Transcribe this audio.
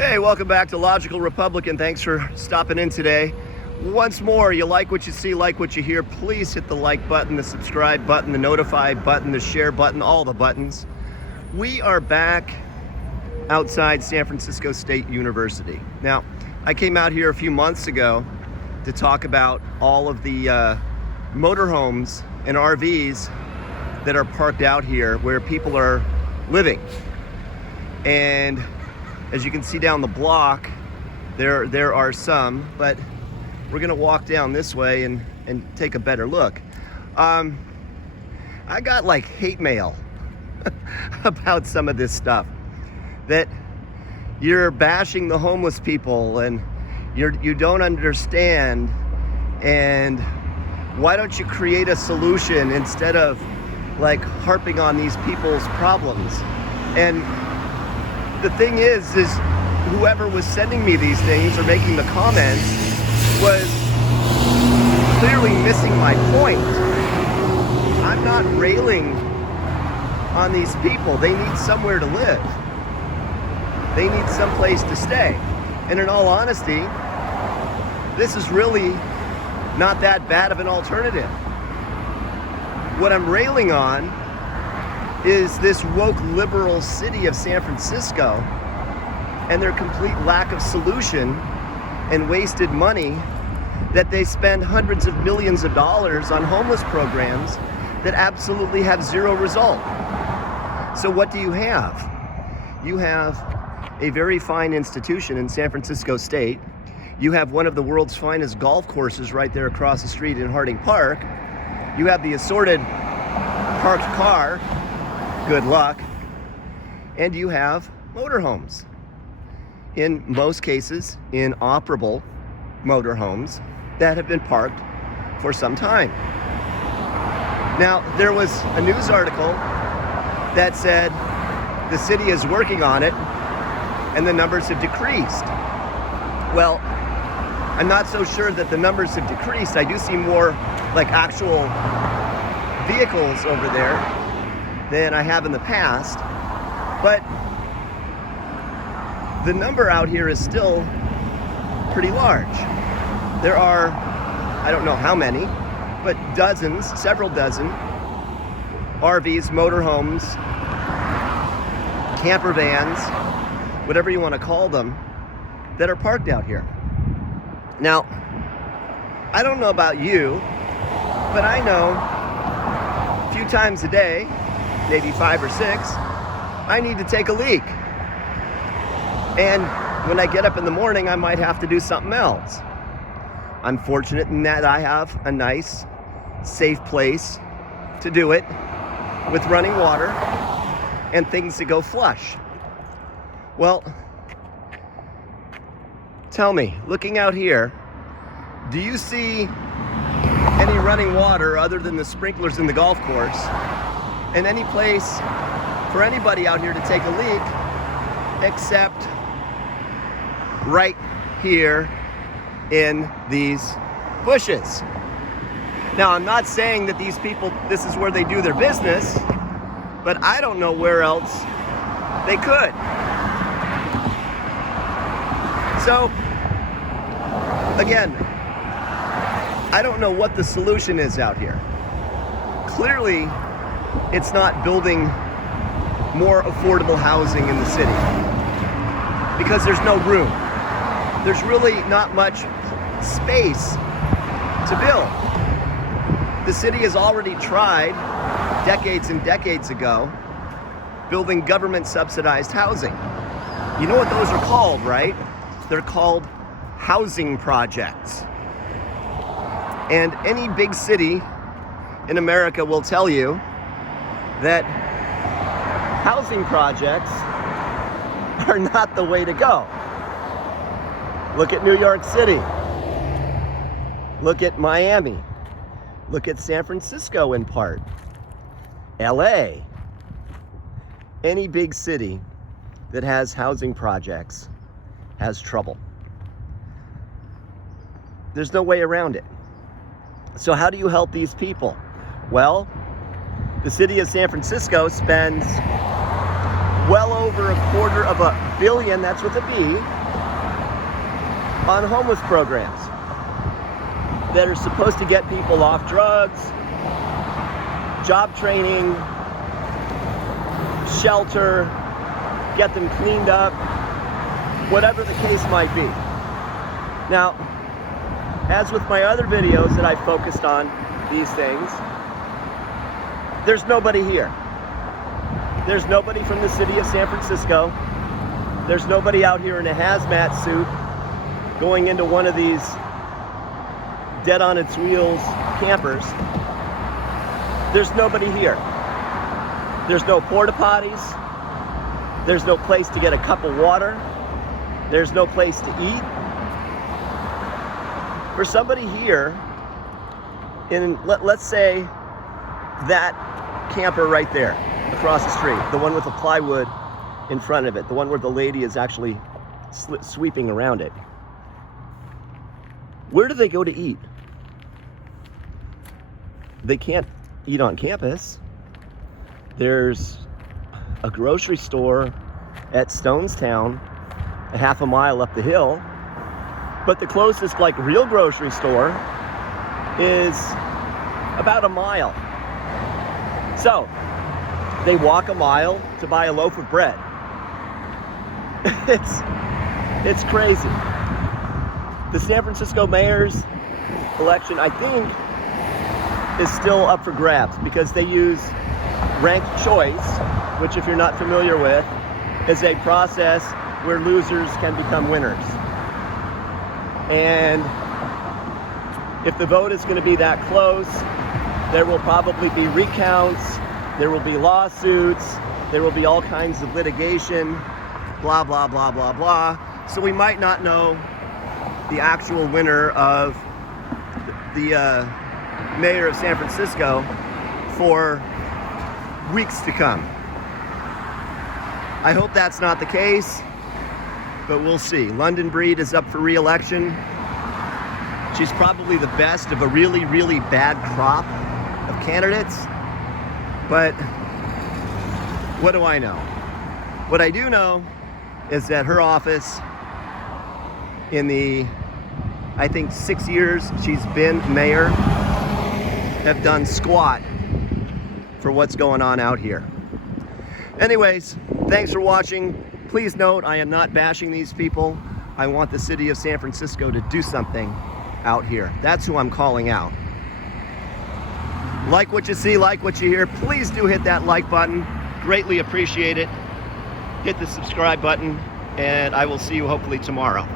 Hey, welcome back to Logical Republican. Thanks for stopping in today. Once more, you like what you see, like what you hear, please hit the like button, the subscribe button, the notify button, the share button, all the buttons. We are back outside San Francisco State University. Now, I came out here a few months ago to talk about all of the motorhomes and RVs that are parked out here where people are living. And as you can see down the block, there are some, but we're gonna walk down this way and take a better look. I got like hate mail about some of this stuff, that you're bashing the homeless people and you don't understand, and why don't you create a solution instead of like harping on these people's problems? And the thing is whoever was sending me these things or making the comments was clearly missing my point. I'm not railing on these people. They need somewhere to live. They need some place to stay. And in all honesty, this is really not that bad of an alternative. What I'm railing on is this woke liberal city of San Francisco and their complete lack of solution and wasted money, that they spend hundreds of millions of dollars on homeless programs that absolutely have zero result. So what do you have? You have a very fine institution in San Francisco State. You have one of the world's finest golf courses right there across the street in Harding Park. You have the assorted parked car, good luck, and you have motorhomes. In most cases, inoperable motorhomes that have been parked for some time. Now, there was a news article that said the city is working on it and the numbers have decreased. Well, I'm not so sure that the numbers have decreased. I do see more like actual vehicles over there than I have in the past, but the number out here is still pretty large. There are, I don't know how many, but dozens, several dozen RVs, motorhomes, camper vans, whatever you want to call them, that are parked out here. Now, I don't know about you, but I know a few times a day, maybe 5 or 6, I need to take a leak. And when I get up in the morning, I might have to do something else. I'm fortunate in that I have a nice, safe place to do it with running water and things to go flush. Well, tell me, looking out here, do you see any running water other than the sprinklers in the golf course, and any place for anybody out here to take a leak except right here in these bushes? Now, I'm not saying that these people, this is where they do their business, but I don't know where else they could. So, again, I don't know what the solution is out here. Clearly, it's not building more affordable housing in the city because there's no room. There's really not much space to build. The city has already tried decades and decades ago building government subsidized housing. You know what those are called, right? They're called housing projects. And any big city in America will tell you that housing projects are not the way to go. Look at New York City. Look at Miami. Look at San Francisco in part. LA. Any big city that has housing projects has trouble. There's no way around it. So how do you help these people? Well, the city of San Francisco spends well over $250 billion, that's with a B, on homeless programs that are supposed to get people off drugs, job training, shelter, get them cleaned up, whatever the case might be. Now, as with my other videos that I focused on these things, there's nobody here. There's nobody from the city of San Francisco. There's nobody out here in a hazmat suit going into one of these dead on its wheels campers. There's nobody here. There's no porta potties. There's no place to get a cup of water. There's no place to eat. For somebody here, let's say that camper right there across the street, the one with the plywood in front of it, the one where the lady is actually sweeping around it. Where do they go to eat? They can't eat on campus. There's a grocery store at Stonestown, a half a mile up the hill, but the closest like real grocery store is about a mile. So they walk a mile to buy a loaf of bread. It's crazy. The San Francisco mayor's election, I think, is still up for grabs because they use ranked choice, which, if you're not familiar with, is a process where losers can become winners. And if the vote is going to be that close, there will probably be recounts, there will be lawsuits, there will be all kinds of litigation, blah, blah, blah, blah, blah. So we might not know the actual winner of the mayor of San Francisco for weeks to come. I hope that's not the case, but we'll see. London Breed is up for re-election. She's probably the best of a really, really bad crop of candidates, but what do I know? What I do know is that her office, in the, I think, 6 years she's been mayor, have done squat for what's going on out here. Anyways, thanks for watching. Please note, I am not bashing these people. I want the city of San Francisco to do something out here. That's who I'm calling out. Like what you see, like what you hear. Please do hit that like button. Greatly appreciate it. Hit the subscribe button, and I will see you hopefully tomorrow.